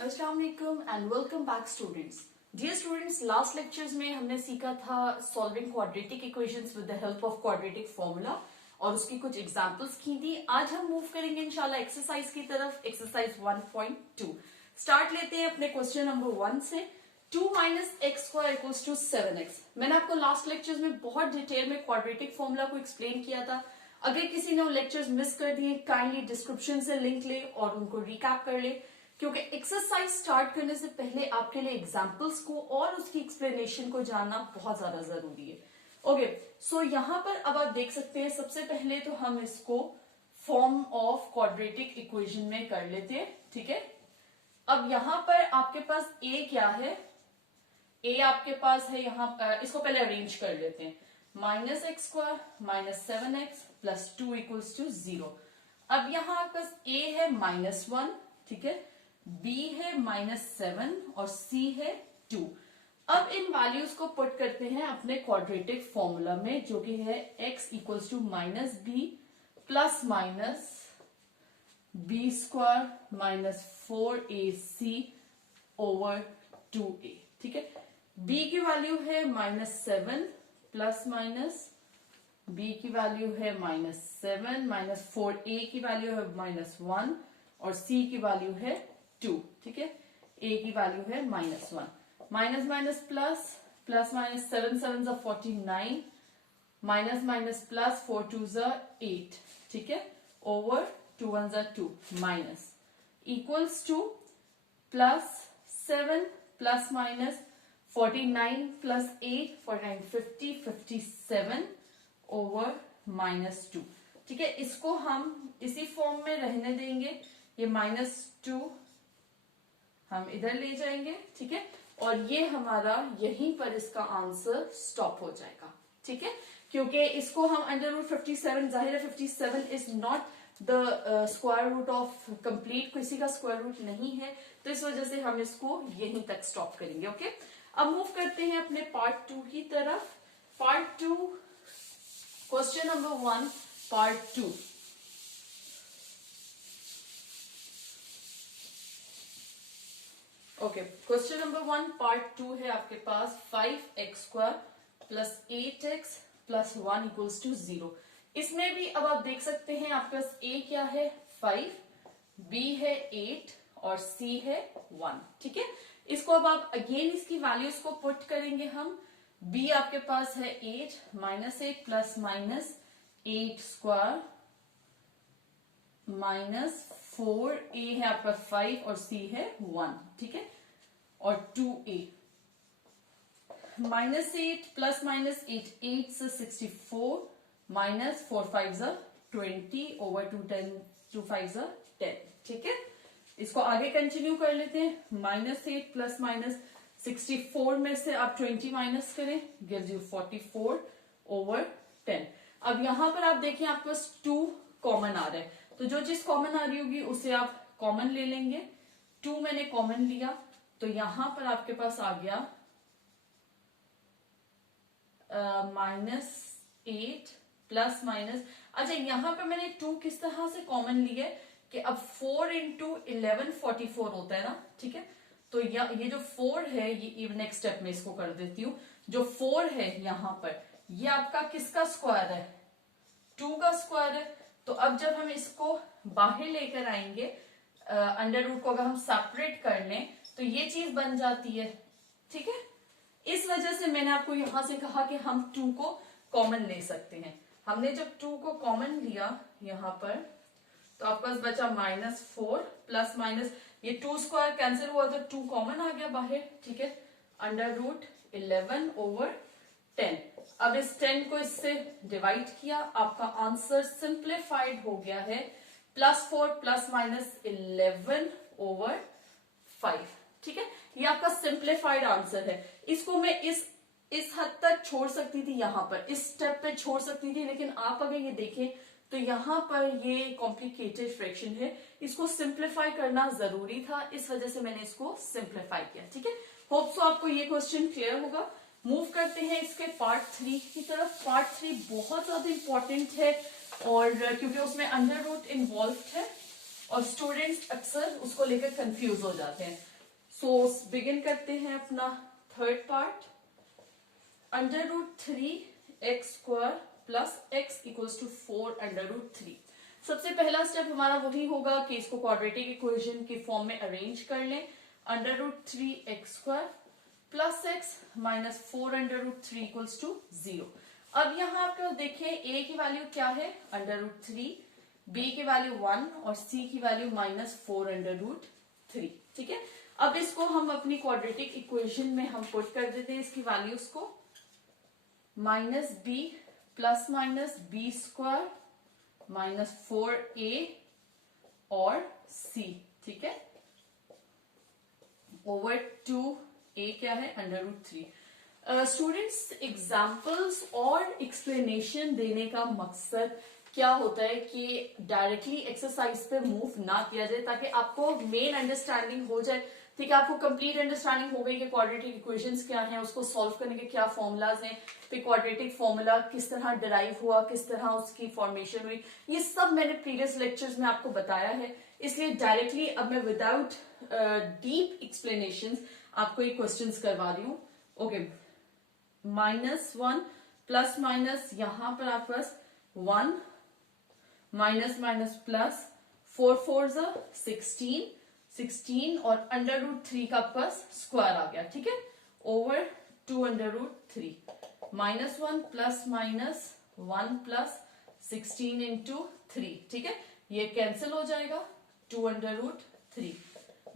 अस्सलाम वालेकुम and welcome back students. Dear students, last lectures में हमने सीखा था solving quadratic equations with the help of quadratic formula और उसकी कुछ एग्जांपल्स की थी। आज हम मूव करेंगे इंशाल्लाह एक्सरसाइज की तरफ। एक्सरसाइज 1.2 स्टार्ट लेते हैं अपने क्वेश्चन नंबर 1 से। 2 minus x square equals to 7x। मैंने आपको लास्ट लेक्चर्स में बहुत डिटेल में क्वाड्रेटिक फॉर्मूला को एक्सप्लेन किया था। अगर किसी ने वो लेक्चर्स मिस कर दिए, काइंडली डिस्क्रिप्शन से लिंक ले और उनको रिकैप कर ले, क्योंकि एक्सरसाइज स्टार्ट करने से पहले आपके लिए एग्जाम्पल्स को और उसकी एक्सप्लेनेशन को जानना बहुत ज्यादा जरूरी है। ओके, सो यहाँ पर अब आप देख सकते हैं, सबसे पहले तो हम इसको फॉर्म ऑफ क्वाड्रेटिक इक्वेशन में कर लेते हैं। ठीक है, अब यहाँ पर आपके पास ए क्या है? ए आपके पास है यहाँ, इसको पहले अरेंज कर लेते हैं। Minus x square minus 7x plus 2 equals to 0। अब यहाँ आपके पास ए है -1, ठीक है, b है -7 और c है 2। अब इन वैल्यूज को पुट करते हैं अपने क्वाड्रेटिक फॉर्मूला में, जो कि है x equals to minus b plus minus b square minus 4ac over 2a। ठीक है, b की वैल्यू है -7 प्लस माइनस b की वैल्यू है -7 माइनस 4a की वैल्यू है -1 और c की वैल्यू है 2। ठीक है, a की वैल्यू है -1। Minus minus plus, plus minus 7 7 जा 49, माइनस माइनस प्लस 4 2 जा 8। ठीक है, ओवर 2 1 जा 2 minus equals two plus 7 plus minus 49 plus 8 49 50 57 over -2। ठीक है, इसको हम इसी फॉर्म में रहने देंगे। ये -2 हम इधर ले जाएंगे। ठीक है, और ये हमारा यहीं पर इसका आंसर स्टॉप हो जाएगा। ठीक है, क्योंकि इसको हम अंडर रूट 57, जाहिर है 57 is not the square root of complete, किसी का स्क्वायर रूट नहीं है, तो इस वजह से हम इसको यहीं तक स्टॉप करेंगे। ओके, अब मूव करते हैं अपने पार्ट 2 की तरफ। Part 2, question number 1 part 2। Okay, question number 1 part 2 है आपके पास। 5x स्क्वायर plus 8x plus 1 equals to 0। इसमें भी अब आप देख सकते हैं आपके पास a क्या है 5, b है 8 और c है 1। ठीक है, इसको अब आप अगेन इसकी वैल्यूज को पुट करेंगे हम। b आपके पास है 8 minus 8 plus minus 8 square minus 4a है आपका 5 और c है 1। ठीक है, और 2a -8 प्लस माइनस 8 8 से 64 माइनस 4 5 20 ओवर 2 10 2 5 10। ठीक है, इसको आगे कंटिन्यू कर लेते हैं। -8 प्लस माइनस 64 में से आप 20 माइनस करें, गिव्स यू 44 ओवर 10। अब यहां पर आप देखें आपके पास 2 कॉमन आ रहा है, तो जो चीज कॉमन आ रही होगी उसे आप कॉमन ले लेंगे। 2 मैंने कॉमन लिया, तो यहां पर आपके पास आ गया -8 प्लस माइनस, अच्छा यहां पर मैंने 2 किस तरह से कॉमन लिया कि अब 4 इंटू 11 44 होता है ना। ठीक है, तो ये जो 4 है, ये नेक्स्ट स्टेप में इसको कर देती हूँ। जो 4 है यहां पर, ये आपका किसका स्क्वायर है? 2 का स्क्वायर है। तो अब जब हम इसको बाहर लेकर आएंगे, अंडर रूट को अगर हम सेपरेट कर लें तो ये चीज बन जाती है। ठीक है, इस वजह से मैंने आपको यहां से कहा कि हम 2 को कॉमन ले सकते हैं। हमने जब 2 को कॉमन लिया यहां पर, तो आपके पास बचा -4 प्लस माइनस, ये 2 स्क्वायर कैंसिल हुआ तो 2 कॉमन आ गया बाहर। ठीक है, अंडर रूट 11 ओवर 10। अब इस 10 को इससे डिवाइड किया, आपका आंसर सिंप्लीफाइड हो गया है +4 प्लस माइनस 11 ओवर 5। ठीक है, ये आपका सिंप्लीफाइड आंसर है। इसको मैं इस हद तक छोड़ सकती थी, यहां पर इस स्टेप पे छोड़ सकती थी, लेकिन आप अगर ये देखें तो यहां पर ये कॉम्प्लिकेटेड फ्रैक्शन है, इसको सिंप्लीफाई करना जरूरी था, इस वजह से मैंने इसको सिंप्लीफाई किया। ठीक है, होप सो आपको ये क्वेश्चन क्लियर होगा। मूव करते हैं इसके पार्ट 3 की तरफ। पार्ट 3 बहुत ज्यादा इंपॉर्टेंट है, और क्योंकि उसमें अंडर रूट इन्वॉल्व है और स्टूडेंट्स अक्सर उसको लेकर कंफ्यूज हो जाते हैं। सो बिगिन करते हैं अपना third part. √3x² plus x equals to 4√3। सबसे पहला स्टेप हमारा वही होगा कि इसको क्वाड्रेटिक इक्वेशन के फॉर्म में अरेंज कर लें। √3x² plus x minus 4√3 equals to 0। अब यहाँ आप देखिए a की वैल्यू क्या है √3, b की वैल्यू 1 और c की वैल्यू माइनस 4√3। ठीक है, अब इसको हम अपनी क्वाड्रेटिक इक्वेशन में हम पुट कर देते हैं इसकी वैल्यूज को। Minus b plus minus b² minus 4a और c, ठीक है, ओवर 2a क्या है √3। स्टूडेंट्स, एग्जाम्पल्स और एक्सप्लेनेशन देने का मकसद क्या होता है कि डायरेक्टली एक्सरसाइज पे मूव ना किया जाए, ताकि आपको मेन अंडरस्टैंडिंग हो जाए। ठीक है, आपको कंप्लीट अंडरस्टैंडिंग हो गई कि क्वाड्रेटिक इक्वेशंस क्या हैं, उसको सॉल्व करने के क्या फॉर्मूलाज हैं, फिर क्वाड्रेटिक फॉर्मूला किस तरह डिराइव हुआ, किस तरह उसकी फॉर्मेशन हुई, ये सब मैंने प्रीवियस लेक्चर्स में आपको बताया है। इसलिए डायरेक्टली अब मैं विदाउट डीप एक्सप्लेनेशन आपको ये क्वेश्चन करवा रही हूँ। ओके, -1 प्लस माइनस, यहां पर आपके पास 1 माइनस माइनस प्लस 4 4 16 और √3 का पास स्क्वायर आ गया। ठीक है, over 2√3 -1 plus minus 1 plus 16 into 3। ठीक है, ये कैंसिल हो जाएगा 2√3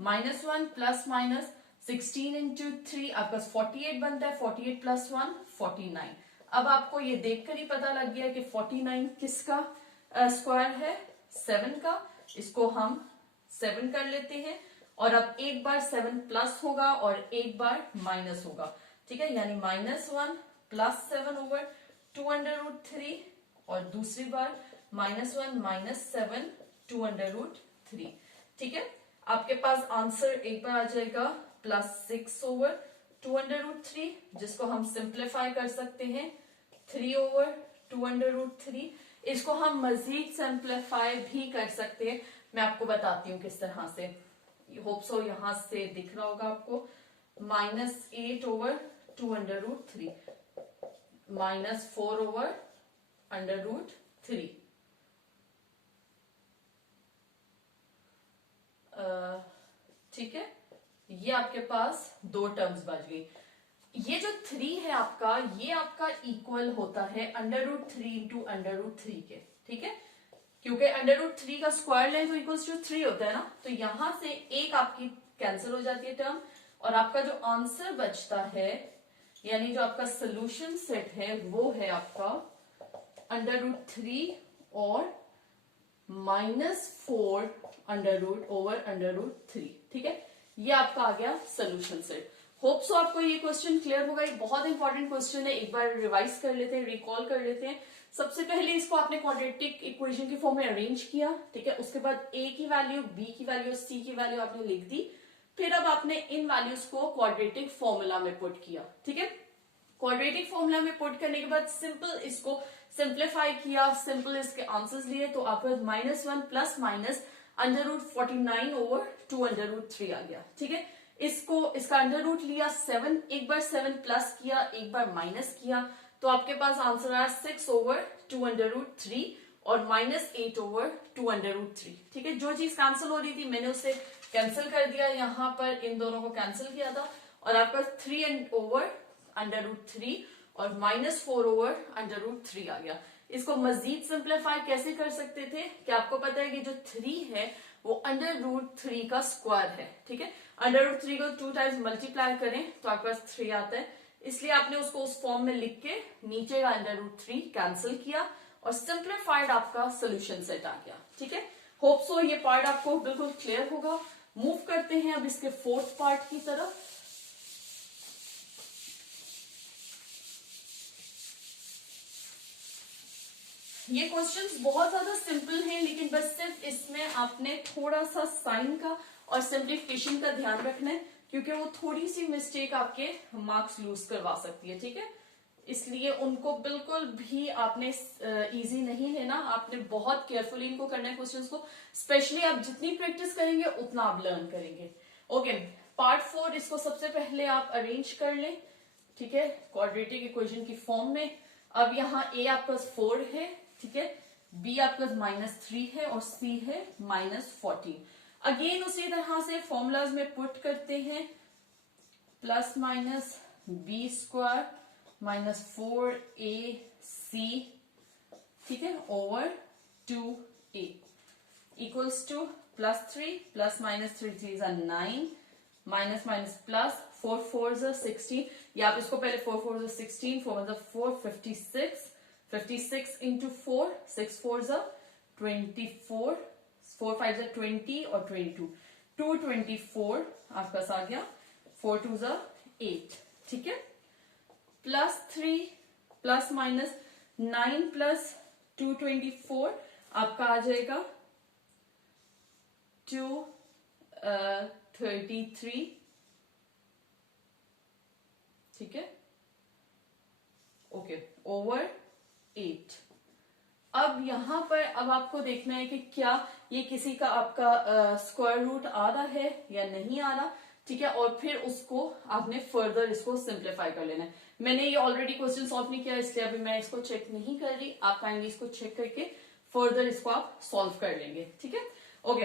-1 प्लस माइनस 16 इंटू 3 आपका 48 बनता है। 48 प्लस 1 49। अब आपको ये देखकर ही पता लग गया कि 49 किसका स्क्वायर है 7 का। इसको हम 7 कर लेते हैं और अब एक बार 7 प्लस होगा और एक बार माइनस होगा। ठीक है, यानी -1 प्लस 7 ओवर 2√3 और दूसरी बार -1 माइनस 7 2√3। ठीक है, आपके पास आंसर एक बार आ जाएगा +6 ओवर 2√3, जिसको हम सिंप्लीफाई कर सकते हैं 3 ओवर 2√3। इसको हम मजीद सिंप्लीफाई भी कर सकते हैं, मैं आपको बताती हूँ किस तरह से। होप सो यहां से दिख रहा होगा आपको। -8 ओवर 2√3 -4 ओवर √3। ठीक है, ये आपके पास दो टर्म्स बच गई। ये जो 3 है आपका, ये आपका इक्वल होता है √3 इंटू √3 के। ठीक है, क्योंकि √3 का स्क्वायर लें तो इक्वल्स टू 3 होता है ना, तो यहां से एक आपकी कैंसिल हो जाती है टर्म और आपका जो आंसर बचता है, यानी जो आपका सोल्यूशन सेट है, वो है आपका √3 और -4 ओवर √3। ठीक है, ये आपका आ गया सोल्यूशन सेट। होप सो आपको ये क्वेश्चन क्लियर होगा। ये बहुत इंपॉर्टेंट क्वेश्चन है, एक बार रिवाइज कर लेते हैं, रिकॉल कर लेते हैं। सबसे पहले इसको आपने क्वाड्रेटिक इक्वेशन के फॉर्म में अरेंज किया। ठीक है, उसके बाद a की वैल्यू, b की वैल्यू, c की वैल्यू आपने लिख दी। फिर अब आपने इन वैल्यूज को क्वाड्रेटिक फॉर्मूला में पुट किया। ठीक है, क्वाड्रेटिक फॉर्मूला में पुट करने के बाद सिंपल इसको सिंप्लीफाई किया, सिंपल इसके आंसर्स लिए, तो आपको -1 प्लस माइनस √49 ओवर 2√3 आ गया। ठीक है, इसका अंडर रूट लिया 7, एक बार 7 प्लस किया, एक बार माइनस किया, तो आपके पास आंसर आया 6 ओवर 2√3 और -8 ओवर 2√3। ठीक है, जो चीज कैंसिल हो रही थी मैंने उसे कैंसिल कर दिया, यहां पर इन दोनों को कैंसिल किया था और आपका 3 ओवर √3 और -4 ओवर √3 आ गया। इसको मजीद सिंप्लीफाई कैसे कर सकते थे कि आपको पता है कि जो 3 है वो √3 का स्क्वायर है। ठीक है, √3 को 2 टाइम्स मल्टीप्लाई करें तो आपके पास 3 आता है, इसलिए आपने उसको उस फॉर्म में लिख के नीचे का √3 कैंसिल किया और सिंप्लीफाइड आपका सोल्यूशन सेट आ गया। ठीक है, होप सो ये पार्ट आपको बिल्कुल क्लियर होगा। मूव करते हैं अब इसके फोर्थ पार्ट की तरफ। ये क्वेश्चंस बहुत ज्यादा सिंपल हैं, लेकिन बस सिर्फ इसमें आपने थोड़ा सा साइन का और सिंप्लीफिकेशन का ध्यान रखना है, क्योंकि वो थोड़ी सी मिस्टेक आपके मार्क्स लूज करवा सकती है। ठीक है, इसलिए उनको बिल्कुल भी आपने इजी नहीं लेना, आपने बहुत केयरफुली इनको करना है क्वेश्चंस को। स्पेशली आप जितनी प्रैक्टिस करेंगे उतना आप लर्न करेंगे। ओके, पार्ट 4 इसको सबसे पहले आप अरेंज कर लें, ठीक है, क्वाड्रेटिक इक्वेशन की फॉर्म में। अब यहाँ a आपका 4 है, ठीक है, b आपका -3 है और c है -14। अगेन उसी तरह से फॉर्मूलाज में पुट करते हैं, plus minus b square -4ac, ठीक है, over 2a equals to +3 plus -3 3 9 minus minus plus 4 4 16, या आप इसको पहले 4 4 16 4 1 4 56 56 इंटू 4 6 4 24 4 5 20 और 22 224 आपका आ गया, 4 2 8, ठीक है, +3 प्लस माइनस 9 प्लस 224 आपका आ जाएगा 233, ठीक है, ओके, ओवर 8। अब यहां पर अब आपको देखना है कि क्या ये किसी का आपका स्क्वायर रूट आ रहा है या नहीं आ रहा, ठीक है, और फिर उसको आपने फर्दर इसको सिंप्लीफाई कर लेना है। मैंने ये ऑलरेडी क्वेश्चन सॉल्व नहीं किया, इसलिए अभी मैं इसको चेक नहीं कर रही, आप आएंगे इसको चेक करके फर्दर इसको आप सॉल्व कर लेंगे, ठीक है, ओके।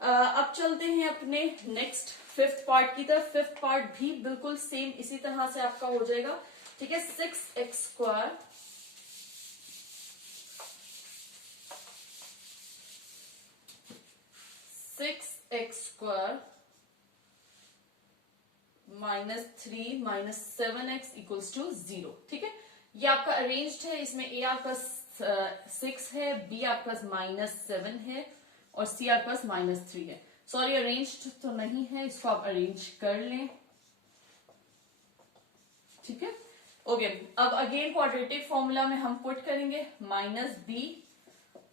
अब चलते हैं अपने नेक्स्ट 5th पार्ट की तरफ। 5th पार्ट भी बिल्कुल सेम इसी तरह से आपका हो जाएगा, ठीक है, 6x square -3 -7x equals to 0, ठीक है। ये आपका अरेंज्ड है, इसमें a आपका 6 है, b आपका -7 है और c आपके पास -3 है। सॉरी अरेंज्ड तो नहीं है, इसको आप अरेंज कर लें, ठीक है, ओके। अब अगेन क्वाड्रेटिक फॉर्मूला में हम पुट करेंगे -b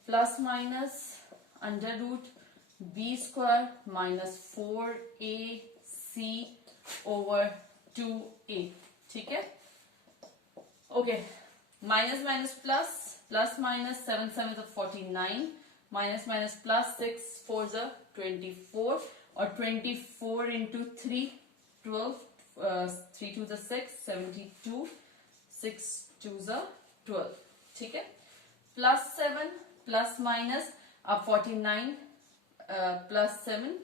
plus minus √b square -4ac over 2a, ठीक है, okay. Minus minus plus, plus minus 7 7 49, minus minus plus 6 4 24 और 24 इंटू 3 12, 3 2 6 72 6 2 12, ठीक है, +7 प्लस माइनस अब 49 प्लस 7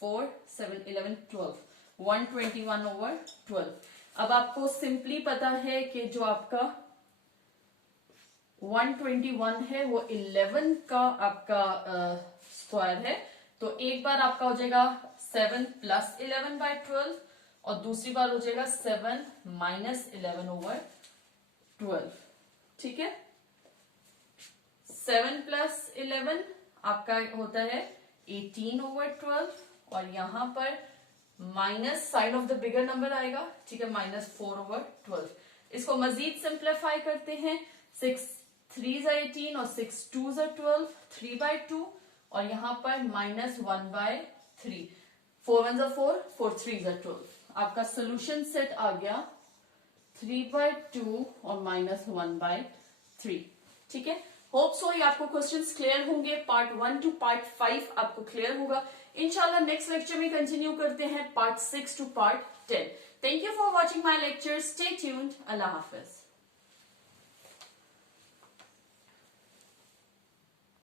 4 7 11 12 121 ओवर 12। अब आपको सिंपली पता है कि जो आपका 121 है वो 11 का आपका स्क्वायर है, तो एक बार आपका हो जाएगा 7 + 11/12 और दूसरी बार हो जाएगा 7 - 11 ओवर 12, ठीक है। 7 + 11 आपका होता है 18 ओवर 12 और यहां पर minus sign of the bigger number आएगा, ठीक है, -4 ओवर 12। इसको मजीद सिंप्लीफाई करते हैं, 6 3 18 और 6 2 12, 3/2 और यहां पर -1/3, 4 1 4 4 3 12। आपका सोल्यूशन सेट आ गया 3/2 और -1/3, ठीक है। होप सो ये आपको क्वेश्चंस क्लियर होंगे। पार्ट 1 टू पार्ट 5 आपको क्लियर होगा। इंशाल्लाह नेक्स्ट लेक्चर में कंटिन्यू करते हैं part 6 to part 10। Thank you for watching my lecture. Stay tuned. अल्लाह हाफिज।